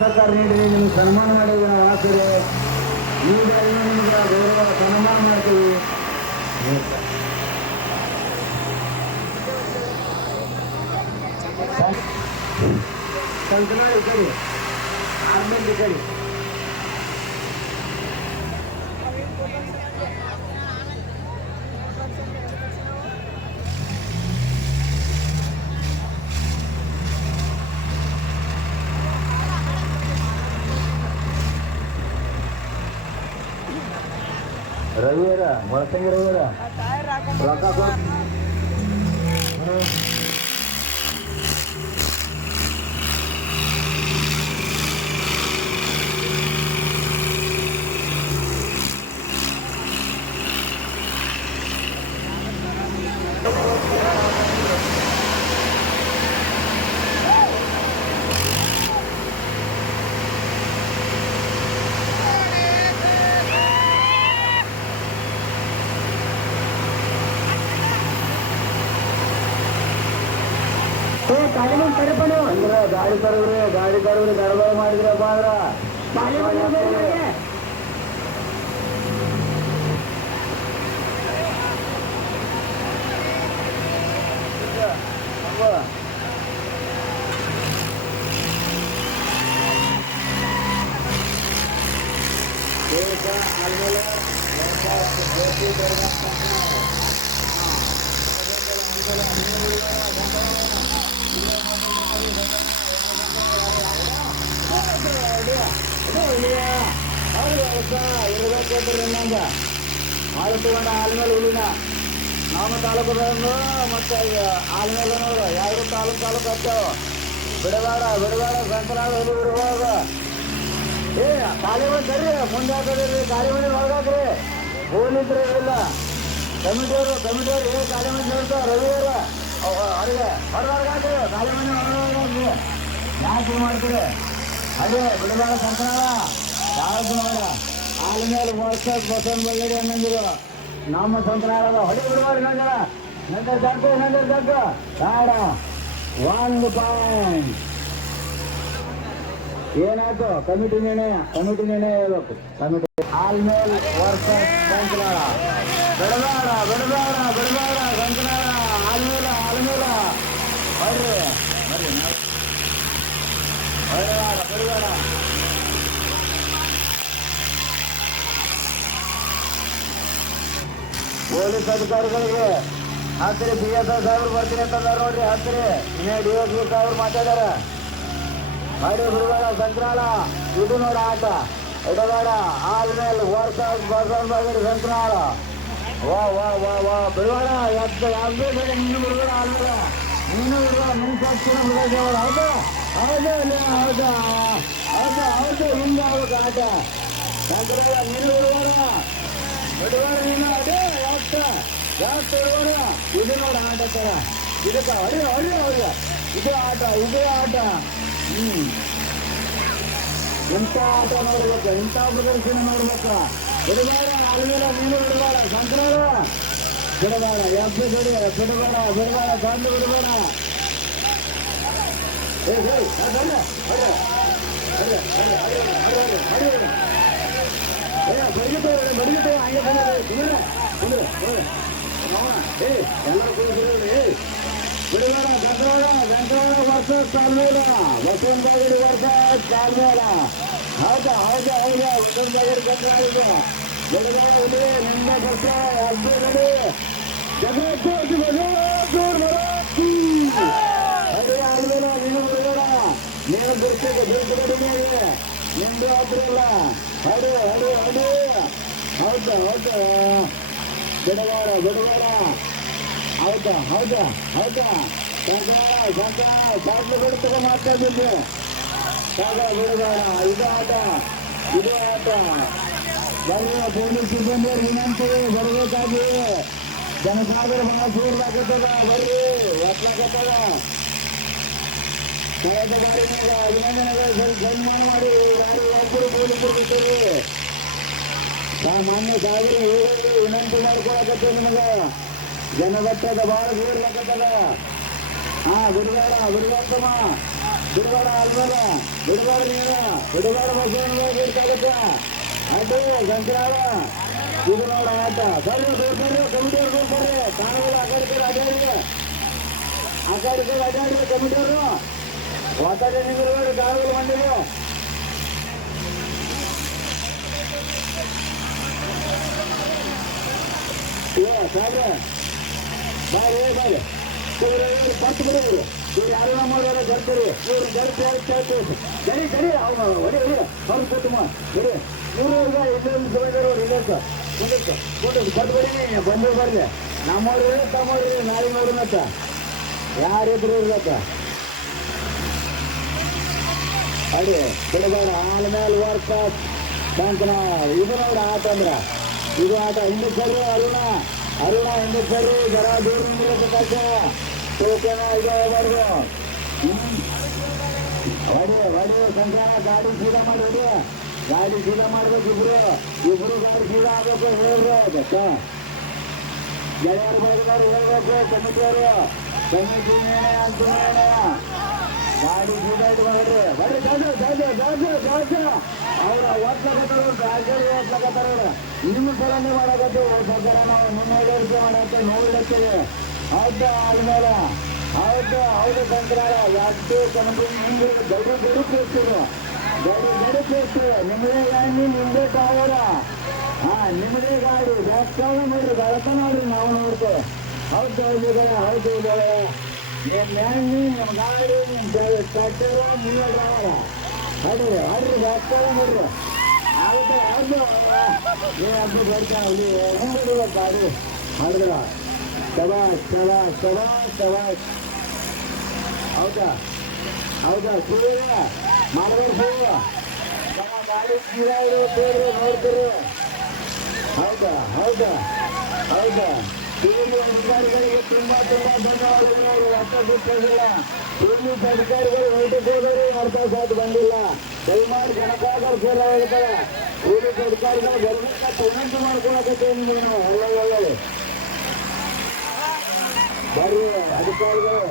ಸರ್ಕಾರ ನೀಡಿ ನಿಮ್ಗೆ ಸನ್ಮಾನ ಮಾಡಿದ್ರೆ ನಾವು ಆಸರೆ ಈಗ ನಿಮ್ಗೆ ಗೌರವ ಸನ್ಮಾನ ಮಾಡ್ತೀವಿ. ಸಂತನ ಈ ಕಡೆ ಆರ್ಮೇಲೆ ಈ ಕಡೆ ರವಿಯರ ಒಳಸಂಗಿ ರವಿಯರ ರೊಕ್ಕ ಗಾಡಿ ತರವ್ರಿ ಗಡಬಡ ಮಾಡಿದ್ರಪ್ಪ ಅಂದ್ರ ಇನ್ನಂಗ ಹಾಲು ತಗೊಂಡ ಆಲ್ಮೇಲೆ ಹುಲಿನ ನಮ್ಮ ತಾಲೂಕುಗಳನ್ನು ಮತ್ತೆ ಆಲ್ಮೇಲೆ ನೋಡ್ರ ಎರಡು ತಾಲೂಕು ಹಚ್ಚಾವ ಬಿಡಬೇಡ ಸಂಕ್ರಾಂತಿ ಹುಲಿ ಬಿಡುವಾಗ ಏ ಖಾಲಿ ಮನೆ ಸರಿ ಮುಂದೆ ಹಾಕೋದ್ರಿ ಖಾಲಿ ಮನೆ ಒಳಗಾಕ್ರಿ ಹೋಲಿದ್ರೆ ಇಲ್ಲ ಕಮಿಟಿಯವರು ಏ ಖಾಲಿ ಮನೆ ಹೇಳ್ತಾವ ರವಿಯವರು ಅವ್ರಿಗೆ ಹೊರಗಾಕ್ರಿ ಖಾಲಿ ಮನೆ ಹೊರಗಾಕ್ರಿ ಯಾಕೆ ಮಾಡ್ತೀರಿ ಅದೇ ಬಿಡಬೇಡ ಸಂಕ್ರಾಂತಿ ಯಾವ್ದು ನೋಡ ಆಲ್ಮೇಲೆ ವರ್ಷಕ್ಕೆ ಬಸವನ ಬಳ್ಳೇರಿ ಅನ್ನಂಗಿರು ನಮ್ಮ ಸಂಕ್ರಾಂತ ಹೊಡಿ ಬಿಡುವಾರಿ ನಂಗೆ ಜಗ್ಗ ಬೇಡ 1 ಪಾಯಿಂಟ್ ಏನಾಯ್ತು ಕಮಿಟಿ ನಿರ್ಣಯ ಹೇಳ್ಬೇಕು ಕಮಿಟಿ ಆಲ್ಮೇಲೆ ವರ್ಷ ಸಂಕ್ರಾಳ ಬಿಡಬೇಡ ಸಂಕ್ರಾಳ ಆಲ್ಮೇಲೆ ಬರ್ರಿ ಬಿಡಬೇಡ ಪೊಲೀಸ್ ಅಧಿಕಾರಿಗಳಿಗೆ ಹಾಕ್ರಿ BSI ಸಾಹೇಬ್ರು ಬರ್ತೀನಿ ಅಂತಂದಾರ ನೋಡ್ರಿ ಹಾಕ್ರಿ ಇನ್ನೇ DSP ಸಾಹೇಬ್ರು ಮಾತಾಡ್ಯಾರ ಮಾಡಿ ಬಿಡಬೇಡ ಸಂಕ್ರಾಳ ಇದು ನೋಡ ಆಟ ಇಡಬೇಡ ಆಲ್ಮೇಲೆ ವರ್ಷ ಬಸವನಬಾಗೇರಿ ಸಂಕ್ರಾಳ ವಾ ಬಿಡಬೇಡ ಯಾವ್ದೇ ನೀನು ಬಿಡಬೇಡ ಆಲ್ಮೇಲೆ ನೀನು ಬಿಡಬೇಡ ನಿನ್ನ ಸಾಕ್ಷಿನ ಬಿಡೋದೇವರ ಹೌದು ಹಿಂಗೆ ಆಗುತ್ತೆ ಆಟ ಸಂಕ್ರಾಳ ನೀನು ಬಿಡಬೇಡ ನೀನು ಅದೇ ಯಾಕೆ ಬಿಡಬೇಡ ಇದು ನೋಡ ಆಟ ತರ ಇದಕ್ಕ ಹೊಡಿ ಇದೇ ಆಟ ಇಂಥ ಆಟ ನೋಡ್ಬೇಕು ಇಂಥ ಪ್ರದರ್ಶನ ನೋಡ್ಬೇಕು ಬಿಡಬೇಡ ಅಲ್ಮೇಲೆ ನೀನು ಬಿಡಬೇಡ ಸಂಕ್ರಾಳ ಬಿಡಬೇಡ ಎದ್ದು ಬಿಡಬೇಡ ತಂದು ಬಿಡಬೇಡ ಬಡಿಗಿಟ್ಟು ಹಂಗೆ ಎಲ್ಲರೂ ಕೂಡಿಸಿರೋರಿ ಬಿಡಬೇಡ ಸಂಕ್ರಾಳ ವರ್ಷ ಕಾಲ್ಮೇಲ ಬಸವನಬಾಗೇರಿ ವರ್ಷ ಕಾಲ್ಮೇಲ ಹೌದಾ ಬಸವನಬಾಗೇರಿ ಸಂಕ್ರಾಳಿಗೆ ಬಿಡಬೇಡ ಇಲ್ಲಿ ನಿನ್ನ ವರ್ಷ ಅರ್ಜಿ ರೆಡಿ ಅದೇ ಆದ್ಮೇಲೆ ನೀನು ಬಿಡಬೇಡ ನೀನು ಬಿಡ್ತೀವಿ ದುಡ್ಡು ಕಡಿಮೆಯಾಗಿ ನಿಂದು ಆದ್ರಲ್ಲ ಹೌದು ಬಿಡಬೇಡ ಹೌದಾ ಸಂಕ್ರಾಳ ಸಾಟ್ಲು ಬಿಡ್ತಕ್ಕ ಮಾತಾಡಿದ್ದು ಬಿಡಬೇಡ ಇದು ಆಟ ಬರ್ರಿ ಪೊಲೀಸ್ ಸಿಬ್ಬಂದಿಯವ್ರು ವಿನಂತಿ ಬರಬೇಕಾಗಿ ಜನಸಾಗರ ಬಹಳ ಸೂರ್ಲಾಕತ್ತದ ಬರ್ರಿ ಎತ್ತಲಾಕತ್ತದ ಕಳೆದ ಬಾರಿನಾಗ ಅಭಿನಂದನೆಗಳು ಸನ್ಮಾನ ಮಾಡಿ ಯಾರು ಒಬ್ಬರು ಪೊಲೀಸರು ಬಿಟ್ಟರು ಮಾನ್ಯ ಸಾಗರ ವಿನಂತಿ ಮಾಡ್ಕೊಳಕತ್ತೆ ನಿಮಗೆ ಜನಗಟ್ಟದ ಬಹಳ ಸೂರ್ಲಾಕತ್ತದ ಬಿಡಬೇಡ ಬಿಡುವಂತಮ್ಮ ಬಿಡಬೇಡ ಆಲ್ಮೇಲ ಬಿಡಬೇಡ ನೀನು ಬಿಡಬೇಡ ಬಸವಣ್ಣ ಬೇಕಾಗತ್ತ ಅದು ಗಂಕರಾಳ ಇದು ನೋಡ ಆಟ ಬರ್ರಿ ಬರ್ರಿ ಕಮಿಟಿಯವ್ರು ಬರ್ರಿ ಕಾಣುಗಳ ಆ ಕಡೆ ಅಡ್ಡಾಡ್ರಿ ಕಮಿಟಿಯವರು ಒಟ್ಟಾರೆ ನಿಂದಿರಬೇಡಿ ಕಾಣುಗಳು ಬಂದಿದೆ ಸಾಬ್ರೆ ಬಾಯ್ ಬಾಯ್ ಪತ್ತು ಬಿಡೋರು ಇವ್ರು ಯಾರು ಮಾಡೋರ ಬರ್ತೀರಿ ಇವ್ರು ಗಡಿ ಗಡಿ ಅವನು ಹೊಡಿ ಹೊಡಿ ಅವ್ರು ಕುಟುಂಬ ಗಡಿ ಇವರು ಇನ್ನೊಂದು ಸಮಯದವರು ಇಲ್ಲಕ್ಕ ಕೊಟ್ಟು ಕಟ್ಟು ಬರೀನಿ ಬಂದು ಬರಲಿ ನಮ್ಮವ್ರು ತಮ್ಮವ್ರು ನಾಳೆ ನೋಡೋಣಕ್ಕ ಯಾರಿದ್ರು ಇರ್ಬೇಕ ಅಡಿ ಬಿಡಬೇಡ ಆಲ್ಮೇಲೆ ವರ್ಕ್ ಬ್ಯಾಂಕ್ನ ಇದು ನೋಡ ಆಟ ಅಂದ್ರ ಇದು ಆಟ ಹಿಂದಕ್ಕೆ ಬರ್ರಿ ಅರುಣ ಹಿಂದಕ್ಕೆ ಬರ್ರಿ ಜರ ದೂರ ನಿಂದಿರಬೇಕಾಗ ಟೋಕನ ಇದು ಹೋಗ್ಬಾರ್ದು ಹೊಡಿ ಸಂಕ್ರಾಂತ ಗಾಡಿ ಸೀದಾ ಮಾಡಿ ಗಾಡಿ ಸೀದಾ ಮಾಡ್ಬೇಕು ಇಬ್ರು ಗಾಡಿ ಸೀದಾ ಆಗ್ಬೇಕು ಹೇಳ್ರಿ ಅದಕ್ಕ ಗೆಳೆಯರು ಬರೋದವ್ರು ಹೇಳ್ಬೇಕು ಕಮಿಟಿಯವರು ಕಮಿಟಿ ಅಂತ ಗಾಡಿ ಸೀದಾ ಇಟ್ಕೊಂಡ್ರಿ ಬರ್ರಿ ಜಾಜ ಅವ್ರ ಓದ್ಲಕತ್ತಾರ ರಾಜ್ಯರು ಓದ್ಲಕತ್ತಾರ ನಿಮ್ಮ ಸಲನೆ ಮಾಡಕತ್ತೀವಿ ಸರ್ಕಾರ ನಾವು ನಿಮ್ಮ ಹೇಳಿಕೆ ಮಾಡಕ್ಕೆ ನೋಡ್ಲತ್ತೀವಿ ಹೌದು ಆದ್ಮೇಲೆ ಹೌದು ಸಂಕ್ರಾಂತ ಎಷ್ಟು ಕಮಿಟಿ ನಿಮ್ಗೆ ಗಡಿ ಕೇಳ್ತೀವಿ ಗಡಿ ಕೇಳ್ತೀವಿ ನಿಮ್ಮದೇ ಗಾಡಿ ನಿಮ್ಮದೇ ಟಾವರ ನಿಮ್ಮದೇ ಗಾಡಿ ಜಾಸ್ತಿ ನೋಡ್ರಿ ಬೆಳಕ ನೋಡ್ರಿ ನಾವು ನೋಡ್ತೇವೆ ಹೌದು ನಿಮ್ಮ ಗಾಡಿ ನಿಮ್ಮ ಟ್ರ್ಯಾಕ್ಟರ್ ನೀವೇ ಡ್ರೈವರ ಅಡ್ರಿ ಜಾಸ್ತಿ ನೋಡ್ರಿ ಹೌದು ನೀವು ಹಬ್ಬ ಬರ್ತಾವಲ್ಲಿ ಹೆಂಗಿಡ್ಬೇಕು ಗಾಡಿ ಮಾಡಿದ್ರ ಶಬಾಷ್ ಹೌದಾ ಸುಳ್ಳು ಮಾಡಬೇಕು ಗಾಡಿ ಸೀದಾ ಇಡ್ತೀರಿ ನೋಡ್ತೀರಿ ಹೌದಾ ಪೊಲೀಸ್ ಅಧಿಕಾರಿಗಳಿಗೆ ತುಂಬಾ ಧನ್ಯವಾದಗಳು ಅರ್ಥ ಸಿಕ್ಕಿಲ್ಲ ಪೊಲೀಸ್ ಅಧಿಕಾರಿಗಳು ಹೊರಟಿಗೆ ನಡ್ತಾ ಸಾಕು ಬಂದಿಲ್ಲ ದಯಮಾಡಿ ಜನತಾದರ್ ಸೇರ ಹೇಳ್ತಾರೆ ಪೊಲೀಸ್ ಅಧಿಕಾರಿಗಳು ಗರ್ಭಿತ ವಿನಂತಿ ಮಾಡ್ಕೊಳಕತ್ತೆ ನಾವು ಒಳ್ಳೆ ಬರ್ರಿ ಅಧಿಕಾರಿಗಳು